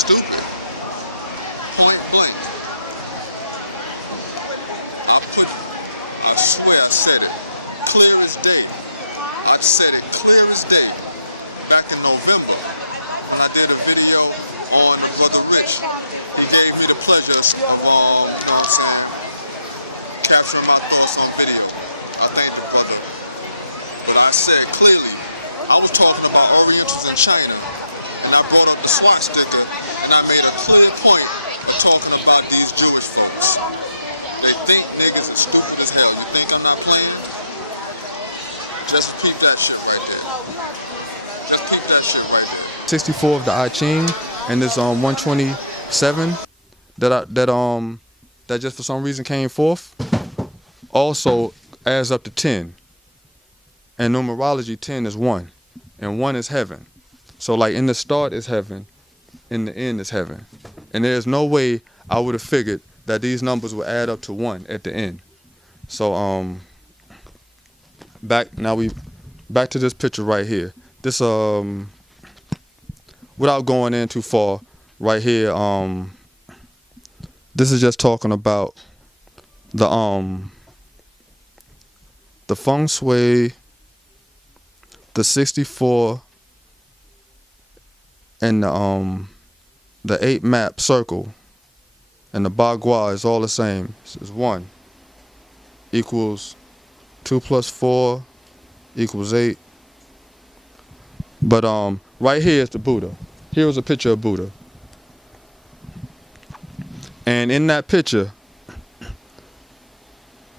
stupid. Point blank. I swear I said it. Clear as day. I said it clear as day. Back in November, when I did a video on Brother Rich, he gave me the pleasure of, you know what I'm saying, capturing my thoughts on video. I thank the brother. But I said clearly, I was talking about Orientals in China, and I brought up the swastika, and I made a clear point of talking about these Jewish folks. They think niggas are stupid as hell. You think I'm not playing? Just peep that shit right there. Just peep that shit right there. 64 of the I Ching, and this 127 that just for some reason came forth also adds up to 10. And numerology 10 is 1, and 1 is heaven. So like in the start is heaven, in the end is heaven. And there's no way I would have figured that these numbers would add up to 1 at the end. So back to this picture right here. This without going in too far, right here, this is just talking about the feng shui, the 64, and the 8 map circle, and the bagua is all the same. It's 1 equals 2 plus 4 equals 8. But right here is the Buddha. Here was a picture of Buddha. And in that picture,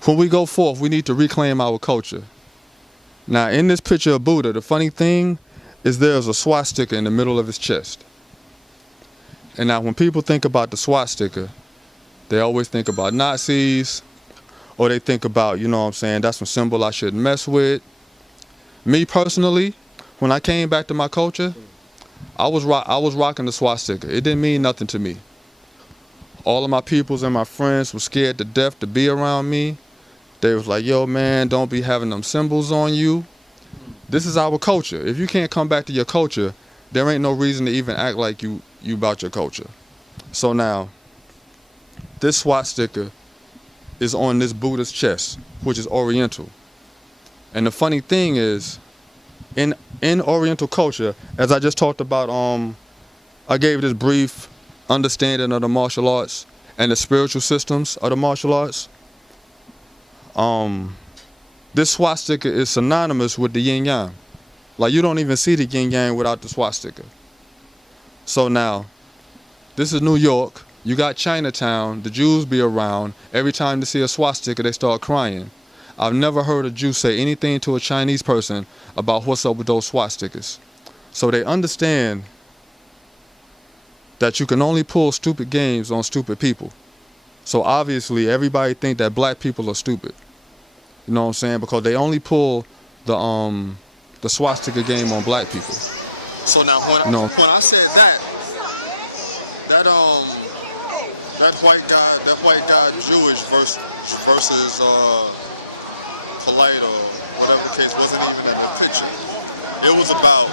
when we go forth, we need to reclaim our culture. Now, in this picture of Buddha, the funny thing is there's a swastika in the middle of his chest. And now when people think about the swastika, they always think about Nazis, or they think about, you know what I'm saying, that's a symbol I shouldn't mess with. Me personally, when I came back to my culture, I was rocking the swastika. It didn't mean nothing to me. All of my peoples and my friends were scared to death to be around me. They was like, yo, man, don't be having them symbols on you. This is our culture. If you can't come back to your culture, there ain't no reason to even act like you about your culture. So now, this swastika is on this Buddha's chest, which is Oriental. And the funny thing is, in Oriental culture, as I just talked about, I gave this brief understanding of the martial arts and the spiritual systems of the martial arts. This swastika is synonymous with the yin yang. Like, you don't even see the yin yang without the swastika. So now, this is New York. You got Chinatown. The Jews be around. Every time they see a swastika, they start crying. I've never heard a Jew say anything to a Chinese person about what's up with those swastikas. So they understand that you can only pull stupid games on stupid people. So obviously everybody think that black people are stupid. You know what I'm saying? Because they only pull the swastika game on black people. So now when I said that white guy Jewish versus Polight or whatever the case wasn't even in the picture. It was about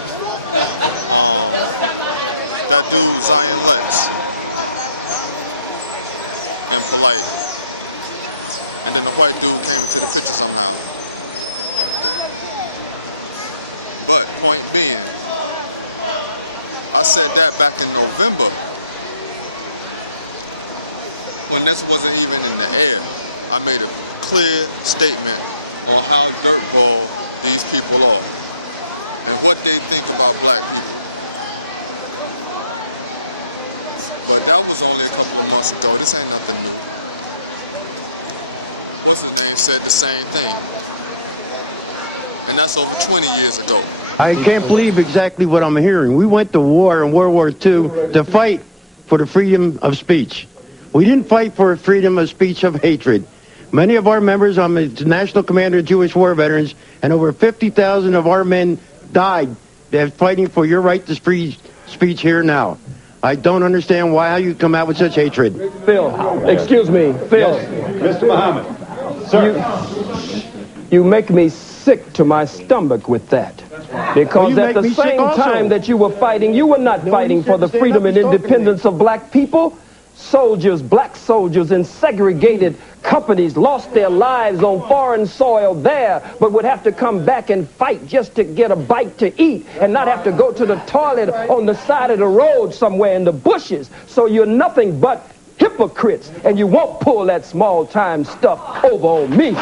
that dude Zion Lex and Polight. And then the white dude came into the picture somehow. But point being, I said that back in November when this wasn't even in the air. I made a clear statement on how dirtball these people are and what they think about black people. But that was only a couple of months ago. This ain't nothing new. They said the same thing. And that's over 20 years ago. I can't believe exactly what I'm hearing. We went to war in World War II to fight for the freedom of speech. We didn't fight for freedom of speech of hatred. Many of our members, I'm the National Commander of Jewish War Veterans, and over 50,000 of our men died fighting for your right to free speech here now. I don't understand how you come out with such hatred. Phil, excuse me, Phil. Yes. Mr. Muhammad. Sir. You make me sick to my stomach with that. Because you at make the me sick same also. time that you were fighting, you were not No, fighting you for the shouldn't stand freedom up and and talk to me. independence of black people. Soldiers, black soldiers in segregated companies lost their lives on foreign soil there, but would have to come back and fight just to get a bite to eat and not have to go to the toilet on the side of the road somewhere in the bushes. So you're nothing but hypocrites, and you won't pull that small-time stuff over on me.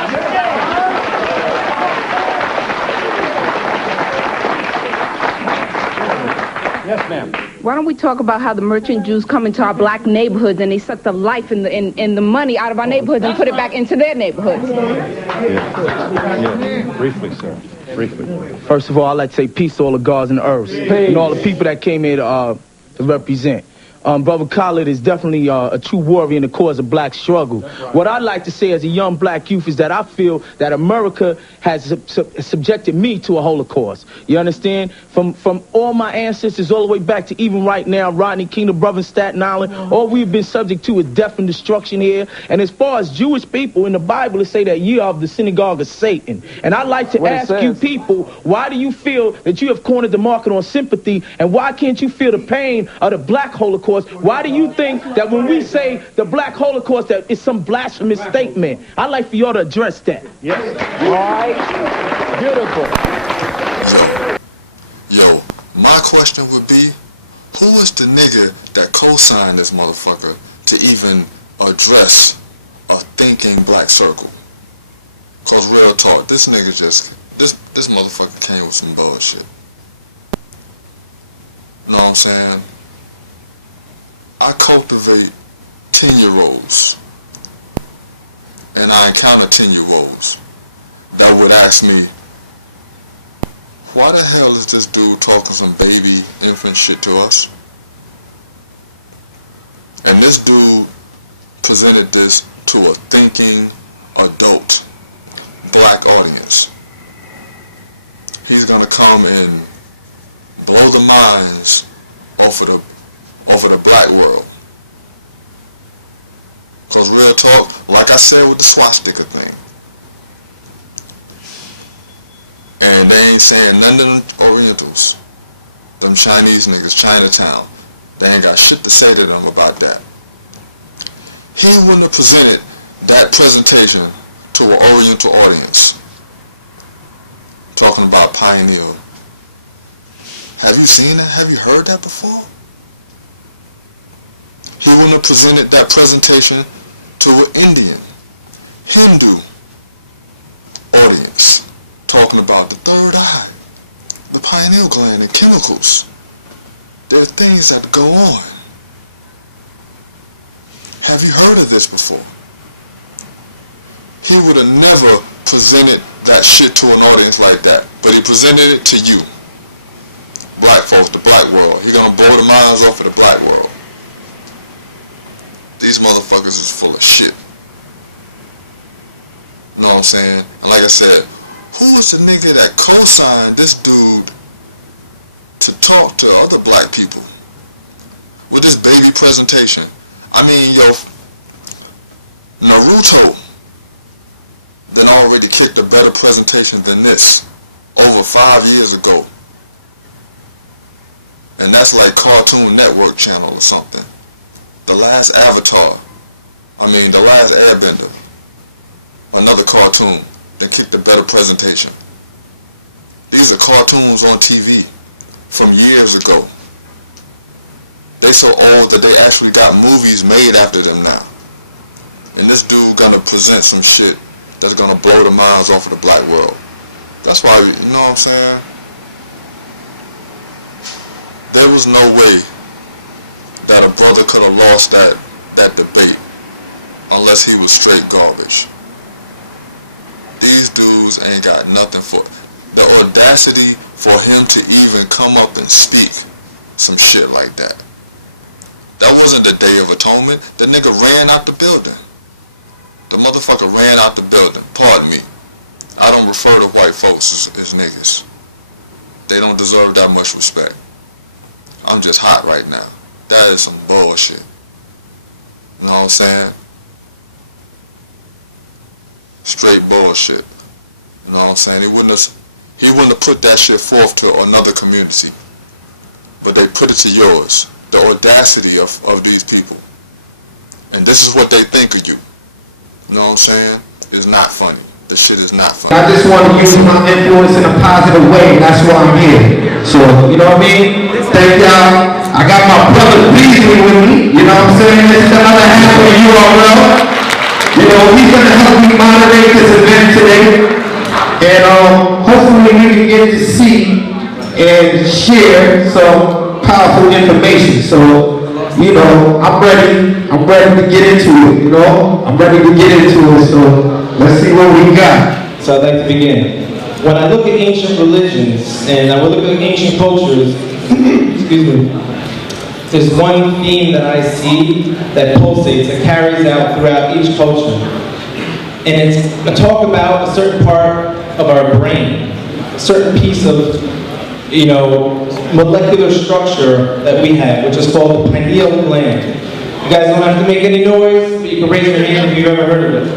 Yes, ma'am. Why don't we talk about how the merchant Jews come into our black neighborhoods and they suck the life and the money out of our neighborhoods and put it back into their neighborhoods? Yeah. Briefly, sir. Briefly. First of all, I'd like to say peace to all the gods and the earths and all the people that came here to represent. Brother Khalid is definitely a true warrior in the cause of black struggle. What I'd like to say as a young black youth is that I feel that America has subjected me to a Holocaust. You understand? From all my ancestors all the way back to even right now, Rodney King, the brother in Staten Island, all we've been subject to is death and destruction here. And as far as Jewish people, in the Bible, it say that ye are of the synagogue of Satan. And I'd like to ask you people, why do you feel that you have cornered the market on sympathy, and why can't you feel the pain of the black Holocaust? Why do you think that when we say the black Holocaust that it's some blasphemous statement? I'd like for y'all to address that. All right. Beautiful. Yo, my question would be, who was the nigga that co-signed this motherfucker to even address a thinking black circle? Cause real talk, this nigga just, this motherfucker came with some bullshit. Know what I'm saying? I cultivate 10-year-olds, and I encounter 10-year-olds that would ask me, why the hell is this dude talking some baby infant shit to us? And this dude presented this to a thinking adult black audience. He's gonna come and blow the minds off of the black world. Cause real talk, like I said with the swastika thing, and they ain't saying none of them Orientals, them Chinese niggas, Chinatown, they ain't got shit to say to them about that. He wouldn't have presented that presentation to an Oriental audience, talking about pioneer. Have you seen that? Have you heard that before? He wouldn't have presented that presentation to an Indian, Hindu audience, talking about the third eye, the pineal gland, and chemicals. There are things that go on. Have you heard of this before? He would have never presented that shit to an audience like that, but he presented it to you, black folks, the black world. He gonna blow the minds off of the black world. These motherfuckers is full of shit. You know what I'm saying? And like I said, who was the nigga that co-signed this dude to talk to other black people with this baby presentation? I mean, yo, Naruto then already kicked a better presentation than this over 5 years ago. And that's like Cartoon Network channel or something. The Last Avatar, The Last Airbender, another cartoon that kicked a better presentation. These are cartoons on TV from years ago. They so old that they actually got movies made after them now. And this dude gonna present some shit that's gonna blow the minds off of the black world. That's why, you know what I'm saying? There was no way that a brother could have lost that debate unless he was straight garbage. These dudes ain't got nothing for the audacity for him to even come up and speak some shit like that. That wasn't the Day of Atonement. The nigga ran out the building. The motherfucker ran out the building. Pardon me. I don't refer to white folks as niggas. They don't deserve that much respect. I'm just hot right now. That is some bullshit. You know what I'm saying? Straight bullshit. You know what I'm saying? He wouldn't have He wouldn't have put that shit forth to another community. But they put it to yours. The audacity of these people. And this is what they think of you. You know what I'm saying? It's not funny. The shit is not funny. I just want to use my influence in a positive way, and that's why I'm here. So, you know what I mean? Thank y'all. I got my brother Beasley with me, you know what I'm saying? This is another half of you all know. You know, he's going to help me moderate this event today. And hopefully we can get to see and share some powerful information. So, you know, I'm ready to get into it, you know? I'm ready to get into it, so let's see what we got. So I'd like to begin. When I look at ancient religions, and I will look at ancient cultures, excuse me, there's one theme that I see that pulsates, that carries out throughout each culture. And it's a talk about a certain part of our brain, a certain piece of, you know, molecular structure that we have, which is called the pineal gland. You guys don't have to make any noise, but you can raise your hand if you've ever heard of it.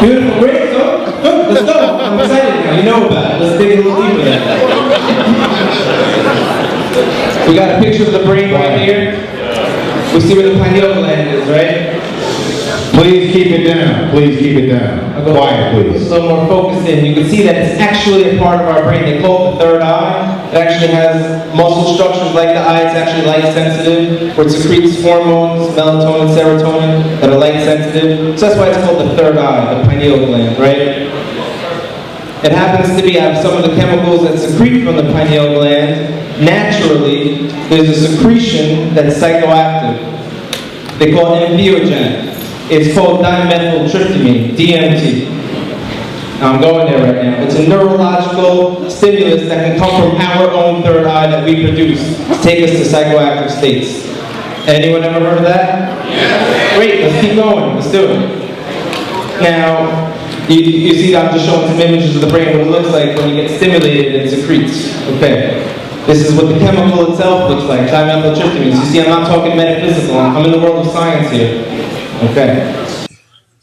Beautiful, great, so let's go. I'm excited now, you know about it. Let's dig a little deeper now. We got a picture of the brain right here. We see where the pineal gland is, right? Please keep it down. Please keep it down. Quiet, please. A little more focused in. You can see that it's actually a part of our brain. They call it the third eye. It actually has muscle structures like the eye. It's actually light sensitive, where it secretes hormones, melatonin, serotonin, that are light sensitive. So that's why it's called the third eye, the pineal gland, right? It happens to be some of the chemicals that secrete from the pineal gland. Naturally, there's a secretion that's psychoactive. They call it entheogen. It's called dimethyltryptamine, DMT. Now I'm going there right now. It's a neurological stimulus that can come from our own third eye that we produce to take us to psychoactive states. Anyone ever heard of that? Yeah. Great, let's keep going. Let's do it. Now, you see I'm just showing some images of the brain, what it looks like when you get stimulated and secretes. Okay. This is what the chemical itself looks like, dimethyltryptamine. You see, I'm not talking metaphysical. I'm in the world of science here. Okay.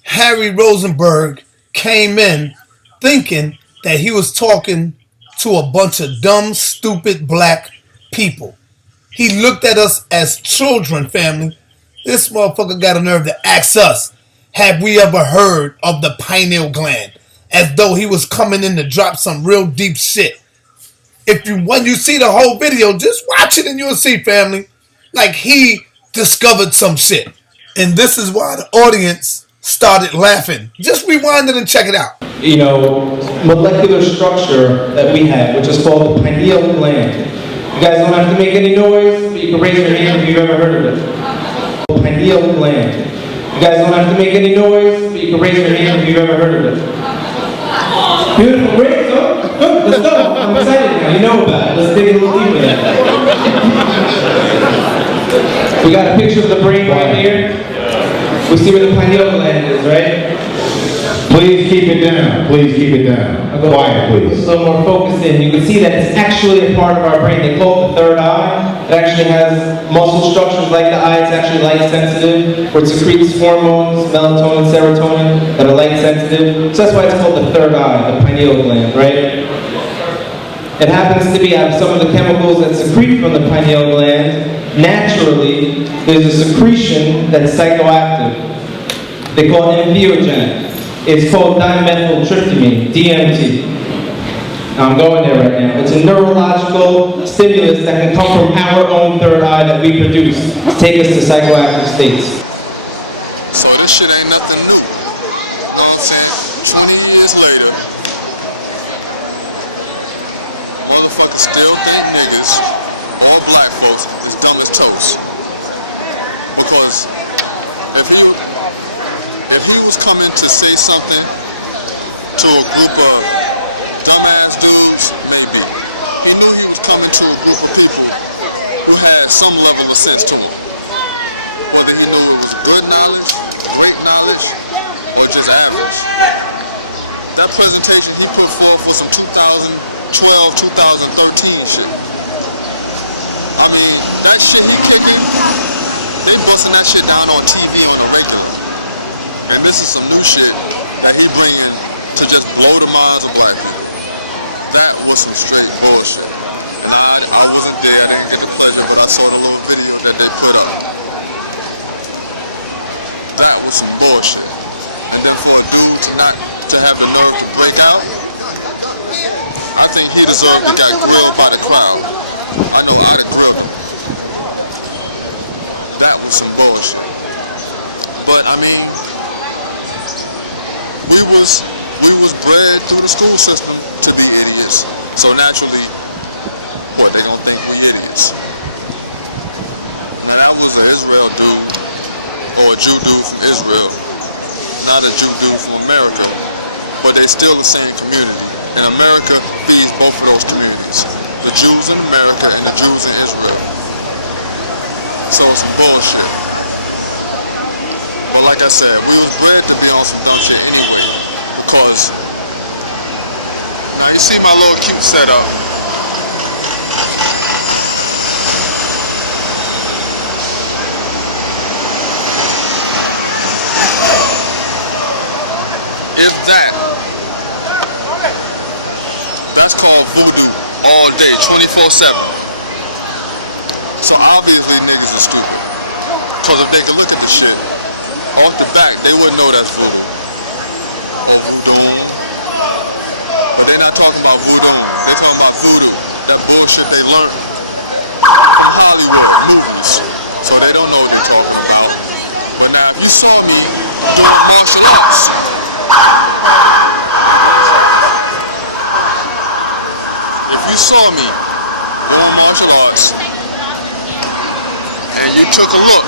Harry Rosenberg came in thinking that he was talking to a bunch of dumb, stupid black people. He looked at us as children, family. This motherfucker got a nerve to ask us, have we ever heard of the pineal gland? As though he was coming in to drop some real deep shit. When you see the whole video, just watch it and you'll see, family. Like he discovered some shit. And this is why the audience started laughing. Just rewind it and check it out. You know, molecular structure that we have, which is called the pineal gland. You guys don't have to make any noise, but you can raise your hand if you've ever heard of it. Pineal gland. You guys don't have to make any noise, but you can raise your hand if you've ever heard of it. Beautiful, great, so let's go. I'm excited now, you know about it. Let's dig a little deeper now. We got a picture of the brain right here. We see where the pineal gland is, right? Please keep it down. Please keep it down. Quiet, please. A little more focused in. You can see that it's actually a part of our brain. They call it the third eye. It actually has muscle structures like the eye. It's actually light sensitive, where it secretes hormones, melatonin, serotonin, that are light sensitive. So that's why it's called the third eye, the pineal gland, right? It happens to be some of the chemicals that secrete from the pineal gland. Naturally, there's a secretion that's psychoactive. They call it entheogen. It's called dimethyltryptamine, DMT. Now I'm going there right now. It's a neurological stimulus that can come from our own third eye that we produce to take us to psychoactive states. So this shit ain't nothing new. You know what I'm saying? 20 years later, motherfuckers still think niggas, all black folks, is dumb as toast. Because if he was coming to say something to a group of dumbass dudes, maybe, he knew he was coming to a group of people who had some level of sense to him. Whether he knew it was good knowledge, great knowledge, or just average. That presentation he put forth was some 2012, 2013 shit. I mean, that shit he kicking, they busting that shit down on TV on the regular. And this is some new shit that he bringing to just blow the minds of black people. was some straight bullshit. I wasn't there, I didn't get the pleasure, but I saw the little video that they put up. That was some bullshit. And then for a dude to have the nerve to break out, I think he deserved to get grilled by the crowd. I know how to grill him. That was some bullshit. But I mean, we was bred through the school system to be idiots. So naturally, what, they gonna think we idiots. And that was an Israel dude, or a Jew dude from Israel, not a Jew dude from America, but they still the same community. And America feeds both of those communities, the Jews in America and the Jews in Israel. So it's some bullshit. But like I said, we was bred to be on some dumb shit anyway, because now you see my little cute setup. That's called voodoo all day, 24/7. So obviously niggas are stupid. Because if they could look at the shit off the back, they wouldn't know that's voodoo. But they're not talking about voodoo, they're talking about voodoo. That bullshit they learned from Hollywood movies. So they don't know what they're talking about. But now if you saw me do martial arts, you saw me doing martial arts and you took a look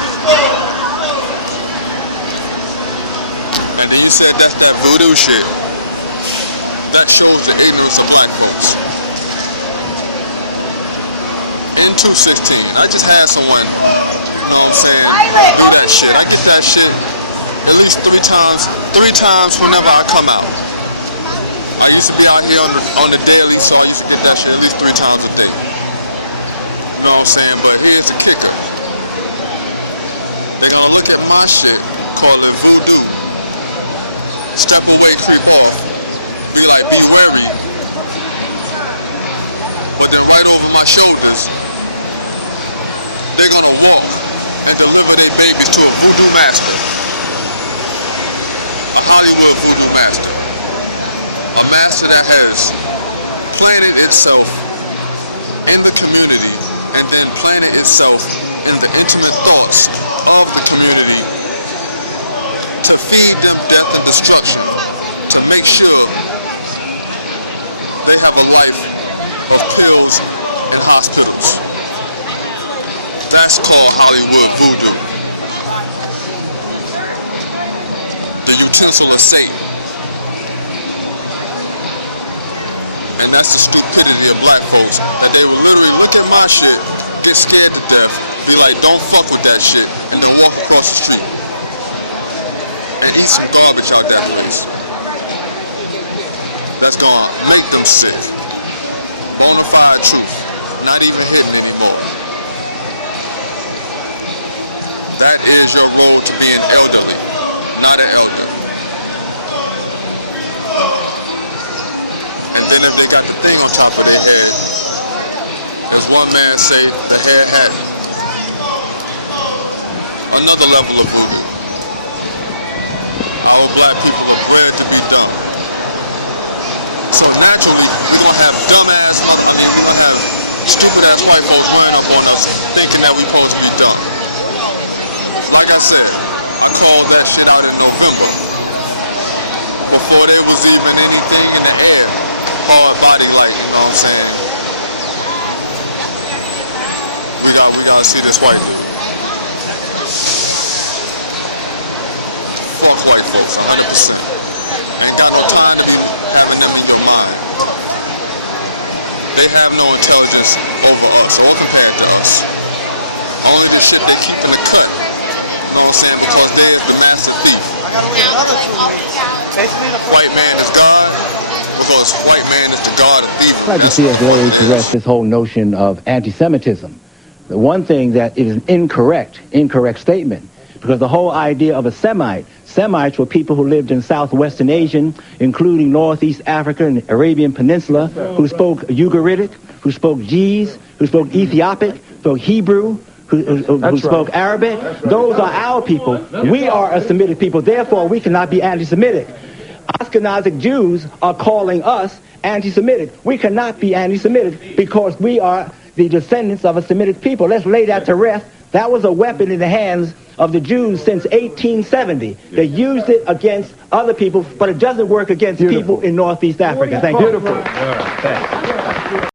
and then you said that's that voodoo shit, that shows the ignorance of black folks. In 216, I just had someone, you know what I'm saying, do that shit. I get that shit at least three times whenever I come out. I used to be out here on the daily, so I used to get that shit at least 3 times a day. You know what I'm saying? But here's the kicker. They're gonna look at my shit, call it voodoo, step away, creep off, be like, be wary. But then right over my shoulders, they're gonna walk and deliver their babies to a voodoo master. A Hollywood voodoo master. A master that has planted itself in the community and then planted itself in the intimate thoughts of the community to feed them death and destruction, to make sure they have a life of pills and hospitals. That's called Hollywood voodoo. The utensil of Satan. And that's the stupidity of black folks, that they would literally look at my shit, get scared to death, be like, don't fuck with that shit, and then walk across the street and eat some garbage out that place. That's gonna make them sick. Bonafide truth, not even hidden anymore. That is your role to be an elderly, not an elder. And then if they got the thing on top of their head, as one man say, the head hat. Another level of voodoo. All black people are bred to be dumb. So naturally, we're gonna have dumbass motherfuckers, we're gonna have stupid ass white folks running up on us thinking that we supposed to be dumb. Like I said, I called that shit out in November. Before there was even anything in the air. Hard body light, you know what I'm saying? We gotta see this white dude. Fuck white folks, 100%. Ain't got no time to be having them in your mind. They have no intelligence over us, or compared to us. Only the shit they keep in the cut. You know what I'm saying? Because they is the master thief. White man is God. Because white man is the god of evil. I'd like to see us lay to rest this whole notion of anti-Semitism. The one thing that is an incorrect statement, because the whole idea of a Semite, Semites were people who lived in southwestern Asia, including northeast Africa and the Arabian Peninsula, who spoke Ugaritic, who spoke Ge'ez, who spoke Ethiopic, spoke Hebrew, who spoke Arabic. Those are our people. We are a Semitic people. Therefore, we cannot be anti-Semitic. Ashkenazic Jews are calling us anti-Semitic. We cannot be anti-Semitic because we are the descendants of a Semitic people. Let's lay that to rest. That was a weapon in the hands of the Jews since 1870. They used it against other people, but it doesn't work against people in Northeast Africa. Thank you. Beautiful.